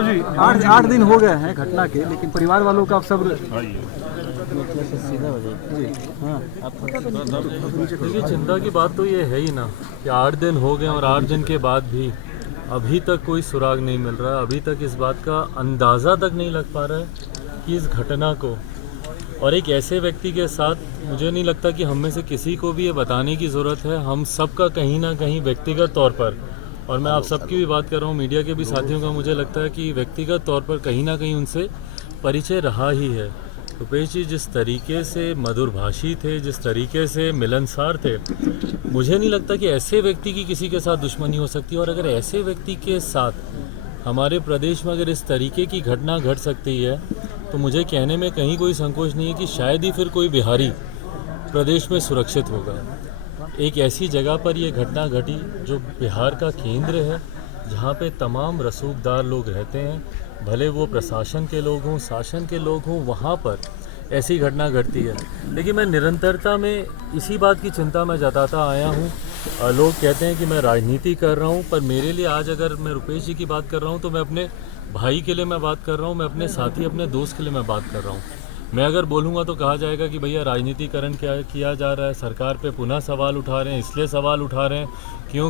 जी आठ दिन हो गए हैं घटना के, लेकिन परिवार वालों का अब सब्र सीधा हो जाएगी। हाँ, देखिए चिंता की बात तो ये है ही ना कि 8 दिन हो गए और 8 दिन के बाद भी अभी तक कोई सुराग नहीं मिल रहा। अभी तक इस बात का अंदाज़ा तक नहीं लग पा रहा है कि इस घटना को और एक ऐसे व्यक्ति के साथ मुझे नहीं लगता कि हम में से किसी को भी ये बताने की ज़रूरत है। हम सबका कहीं ना कहीं व्यक्तिगत तौर पर, और मैं आप सबकी भी बात कर रहा हूँ, मीडिया के भी साथियों का, मुझे लगता है कि व्यक्तिगत तौर पर कहीं ना कहीं उनसे परिचय रहा ही है। रुपेश जी जिस तरीके से मधुरभाषी थे, जिस तरीके से मिलनसार थे, मुझे नहीं लगता कि ऐसे व्यक्ति की किसी के साथ दुश्मनी हो सकती है। और अगर ऐसे व्यक्ति के साथ हमारे प्रदेश में अगर इस तरीके की घटना घट सकती है तो मुझे कहने में कहीं कोई संकोच नहीं है कि शायद ही फिर कोई बिहारी प्रदेश में सुरक्षित होगा। एक ऐसी जगह पर यह घटना घटी जो बिहार का केंद्र है, जहाँ पे तमाम रसूखदार लोग रहते हैं, भले वो प्रशासन के लोग हों, शासन के लोग हों, वहाँ पर ऐसी घटना घटती है। लेकिन मैं निरंतरता में इसी बात की चिंता में जताता आया हूँ। लोग कहते हैं कि मैं राजनीति कर रहा हूँ, पर मेरे लिए आज अगर मैं रुपेश जी की बात कर रहा हूँ तो मैं अपने भाई के लिए मैं बात कर रहा हूँ, मैं अपने साथी, अपने दोस्त के लिए मैं बात कर रहा हूँ। मैं अगर बोलूँगा तो कहा जाएगा कि भैया राजनीतिकरण क्या किया जा रहा है, सरकार पे पुनः सवाल उठा रहे हैं। इसलिए सवाल उठा रहे हैं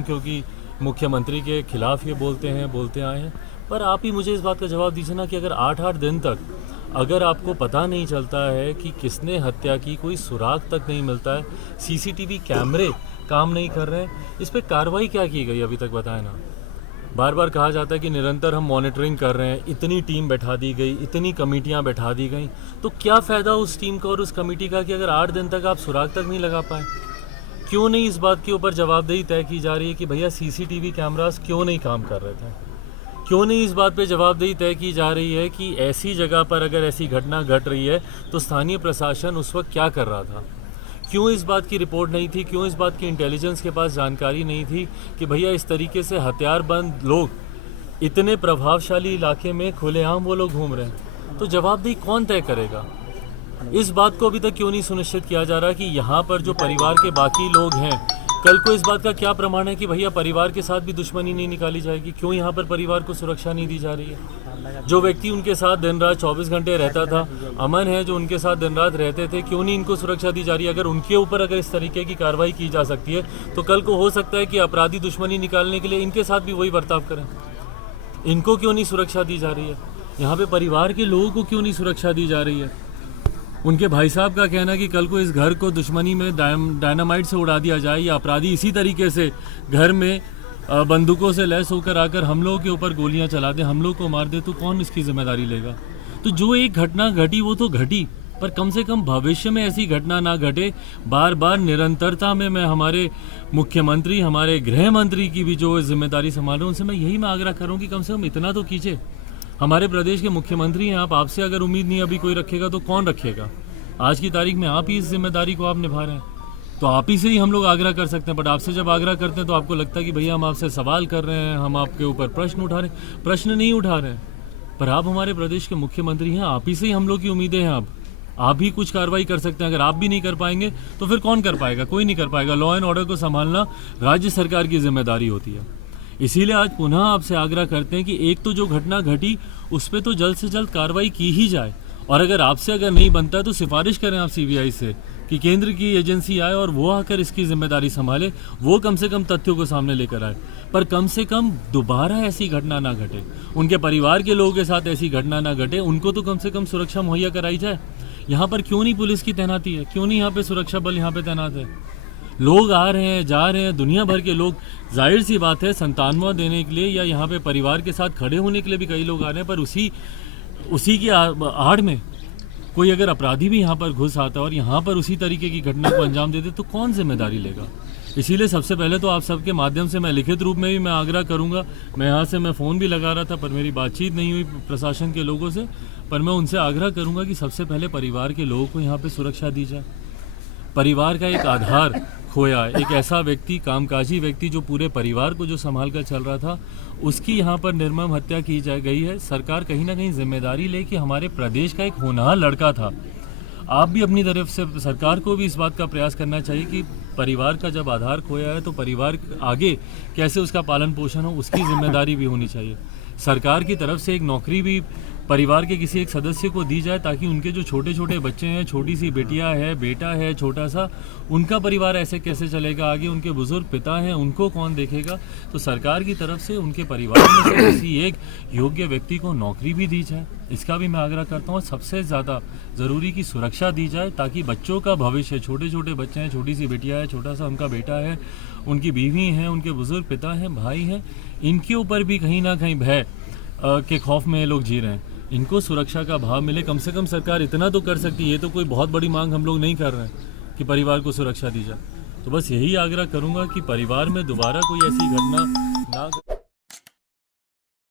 क्योंकि मुख्यमंत्री के खिलाफ ये बोलते आए हैं। पर आप ही मुझे इस बात का जवाब दीजिए ना कि अगर 8-8 दिन तक अगर आपको पता नहीं चलता है कि किसने हत्या की, कोई सुराग तक नहीं मिलता है, सीसीटीवी कैमरे काम नहीं कर रहे हैं, इस पर कार्रवाई क्या की गई अभी तक बताएं ना। बार बार कहा जाता है कि निरंतर हम मॉनिटरिंग कर रहे हैं, इतनी टीम बैठा दी गई, इतनी कमेटियां बैठा दी गई, तो क्या फ़ायदा उस टीम का और उस कमेटी का कि अगर 8 दिन तक आप सुराग तक नहीं लगा पाए। क्यों नहीं इस बात के ऊपर जवाबदेही तय की जा रही है कि भैया सीसीटीवी कैमरास क्यों नहीं काम कर रहे थे। क्यों नहीं इस बात पे जवाबदेही तय की जा रही है कि ऐसी जगह पर अगर ऐसी घटना घट रही है तो स्थानीय प्रशासन उस वक्त क्या कर रहा था। क्यों इस बात की रिपोर्ट नहीं थी, क्यों इस बात की इंटेलिजेंस के पास जानकारी नहीं थी कि भैया इस तरीके से हथियारबंद लोग इतने प्रभावशाली इलाके में खुलेआम वो लोग घूम रहे हैं। तो जवाबदेही कौन तय करेगा। इस बात को अभी तक क्यों नहीं सुनिश्चित किया जा रहा कि यहाँ पर जो परिवार के बाकी लोग हैं, कल को इस बात का क्या प्रमाण है कि भैया परिवार के साथ भी दुश्मनी नहीं निकाली जाएगी। क्यों यहाँ पर परिवार को सुरक्षा नहीं दी जा रही है। जो व्यक्ति उनके साथ दिन रात 24 घंटे रहता था, अमन है जो उनके साथ दिन रात रहते थे, क्यों नहीं इनको सुरक्षा दी जा रही है। अगर उनके ऊपर अगर इस तरीके की कार्रवाई की जा सकती है तो कल को हो सकता है कि अपराधी दुश्मनी निकालने के लिए इनके साथ भी वही बर्ताव करें। इनको क्यों नहीं सुरक्षा दी जा रही है। यहाँ पे परिवार के लोगों को क्यों नहीं सुरक्षा दी जा रही है। उनके भाई साहब का कहना कि कल को इस घर को दुश्मनी में डायनामाइट से उड़ा दिया जाए या अपराधी इसी तरीके से घर में बंदूकों से लैस होकर आकर हम लोगों के ऊपर गोलियां चला दे, हम लोग को मार दे, तो कौन इसकी जिम्मेदारी लेगा। तो जो एक घटना घटी वो तो घटी, पर कम से कम भविष्य में ऐसी घटना ना घटे। बार बार निरंतरता में मैं हमारे मुख्यमंत्री, हमारे गृह मंत्री की भी जो जिम्मेदारी संभाल रहे हैं उनसे मैं यही आग्रह करूँ कि कम से कम इतना तो कीजिए। हमारे प्रदेश के मुख्यमंत्री हैं आप, आपसे अगर उम्मीद नहीं अभी कोई रखेगा तो कौन रखेगा। आज की तारीख में आप ही इस जिम्मेदारी को आप निभा रहे हैं, तो आप ही से ही हम लोग आग्रह कर सकते हैं। बट आपसे जब आग्रह करते हैं तो आपको लगता है कि भैया हम आपसे सवाल कर रहे हैं, हम आपके ऊपर प्रश्न उठा रहे हैं। प्रश्न नहीं उठा रहे हैं, पर आप हमारे प्रदेश के मुख्यमंत्री हैं, आप ही से ही हम लोग की उम्मीदें हैं। आप ही कुछ कार्रवाई कर सकते हैं। अगर आप भी नहीं कर पाएंगे तो फिर कौन कर पाएगा। कोई नहीं कर पाएगा। लॉ एंड ऑर्डर को संभालना राज्य सरकार की जिम्मेदारी होती है। इसीलिए आज पुनः आपसे आग्रह करते हैं कि एक तो जो घटना घटी उस पर तो जल्द से जल्द कार्रवाई की ही जाए, और अगर आपसे अगर नहीं बनता है तो सिफारिश करें आप सीबीआई से कि केंद्र की एजेंसी आए और वो आकर इसकी जिम्मेदारी संभाले, वो कम से कम तथ्यों को सामने लेकर आए। पर कम से कम दोबारा ऐसी घटना ना घटे, उनके परिवार के लोगों के साथ ऐसी घटना ना घटे, उनको तो कम से कम सुरक्षा मुहैया कराई जाए। यहाँ पर क्यों नहीं पुलिस की तैनाती है, क्यों नहीं यहाँ पे सुरक्षा बल यहाँ पे तैनात है। लोग आ रहे हैं, जा रहे हैं, दुनिया भर के लोग, जाहिर सी बात है संतानवा देने के लिए या यहाँ पे परिवार के साथ खड़े होने के लिए भी कई लोग आ रहे हैं। पर उसी की आड़ में कोई अगर अपराधी भी यहाँ पर घुस आता है और यहाँ पर उसी तरीके की घटना को अंजाम दे दे तो कौन जिम्मेदारी लेगा। इसीलिए सबसे पहले तो आप सबके माध्यम से मैं लिखित रूप में भी मैं आग्रह करूँगा। मैं यहाँ से मैं फ़ोन भी लगा रहा था पर मेरी बातचीत नहीं हुई प्रशासन के लोगों से, पर मैं उनसे आग्रह करूँगा कि सबसे पहले परिवार के लोगों को यहाँ पर सुरक्षा दी जाए। परिवार का एक आधार खोया है, एक ऐसा व्यक्ति, कामकाजी व्यक्ति जो पूरे परिवार को जो संभाल कर चल रहा था, उसकी यहाँ पर निर्मम हत्या की जा गई है। सरकार कहीं ना कहीं जिम्मेदारी ले कि हमारे प्रदेश का एक होनहार लड़का था। आप भी अपनी तरफ से सरकार को भी इस बात का प्रयास करना चाहिए कि परिवार का जब आधार खोया है तो परिवार आगे कैसे उसका पालन पोषण हो उसकी जिम्मेदारी भी होनी चाहिए। सरकार की तरफ से एक नौकरी भी परिवार के किसी एक सदस्य को दी जाए, ताकि उनके जो छोटे छोटे बच्चे हैं, छोटी सी बेटियां है, बेटा है छोटा सा, उनका परिवार ऐसे कैसे चलेगा आगे, उनके बुजुर्ग पिता हैं उनको कौन देखेगा। तो सरकार की तरफ से उनके परिवार में से किसी एक योग्य व्यक्ति को नौकरी भी दी जाए, इसका भी मैं आग्रह करता हूँ। सबसे ज़्यादा ज़रूरी की सुरक्षा दी जाए, ताकि बच्चों का भविष्य, छोटे छोटे बच्चे हैं, छोटी सी बेटियाँ है, छोटा सा उनका बेटा है, उनकी बीवी हैं, उनके बुजुर्ग पिता हैं, भाई हैं, इनके ऊपर भी कहीं ना कहीं भय के खौफ में ये लोग जी रहे हैं। इनको सुरक्षा का भाव मिले, कम से कम सरकार इतना तो कर सकती है। ये तो कोई बहुत बड़ी मांग हम लोग नहीं कर रहे हैं कि परिवार को सुरक्षा दी जाए। तो बस यही आग्रह करूंगा कि परिवार में दोबारा कोई ऐसी घटना ना